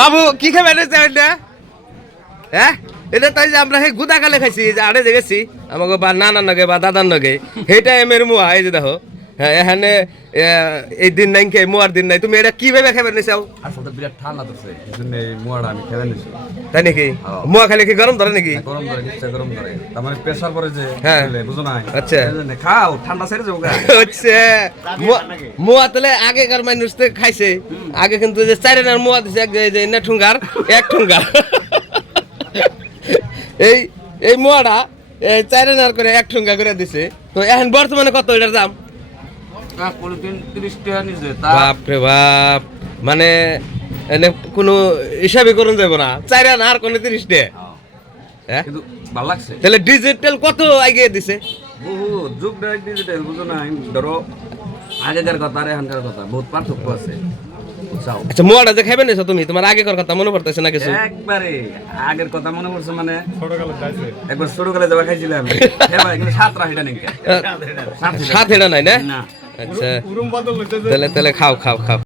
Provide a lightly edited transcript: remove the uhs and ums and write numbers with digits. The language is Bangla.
বাবু কি খাবেন এটা? হ্যাঁ এটা তাই যে আমরা সেই গুদা কালে খাইছি যে আড়ে যে গেছি আমাকে বা নানার নগে বা দাদার নগে সেইটা এমের মুয়া এই যে দেখো হ্যাঁ এখানে এই দিন নাই কে মুয়ার দিন নাই তুমি এটা কিভাবে খাবেন নিছাও? আসলে বিরাট ঠান্ডা ধরছে এজন্য এই মুয়াটা আমি খেলে নিছি। তাই নাকি? মুয়া খালে কি গরম ধরে নাকি? গরম ধরে নিশ্চয় গরম ধরে, তার মানে প্রেসার পরে যে হ্যাঁ। বুঝো না। আচ্ছা এজন্য খাও ঠান্ডা ছেড়ে যাও গা। হচ্ছে মুয়া তাহলে আগেকার মানুষ তো খাইছে আগে কিন্তু যে চাইরেনার মুয়া দিছে এক যে না ঠুঙ্গার এক ঠুঙ্গার এই এই মুয়াটা এই চাইরেনার করে এক ঠুঙ্গা করে দিছে। তো এখন বর্তমানে কত এটার দাম? 30 টাকা নিছে। বাপ রে বাপ, মানে এনে কোনো হিসাবই করুন যাবো না, চাইরেনা আর কোনো 30 টাকা। হ্যাঁ কিন্তু ভালো লাগছে। তাহলে ডিজিটাল কত আগে দিছে? বহু যুগ ডাইরেক্ট ডিজিটাল বুঝো না। ধরো আগেকার কথা আর এখনকার কথা বহুত পার্থক্য আছে। বুঝছাও? আচ্ছা মুয়াটা যে খাইবে নিছো তুমি, তোমার আগেকার কথা মনে পড়তেছে না কিছু? একবারে আগের কথা মনে পড়ছে, মানে ছোটকালে খাইছে। একবার ছোটকালে যাওয়া খাইছিলাম এবার কিন্তু 7 এটা নাকি সাত এটা নাই না? না। আচ্ছা তাহলে তাহলে খাও খাও খাও।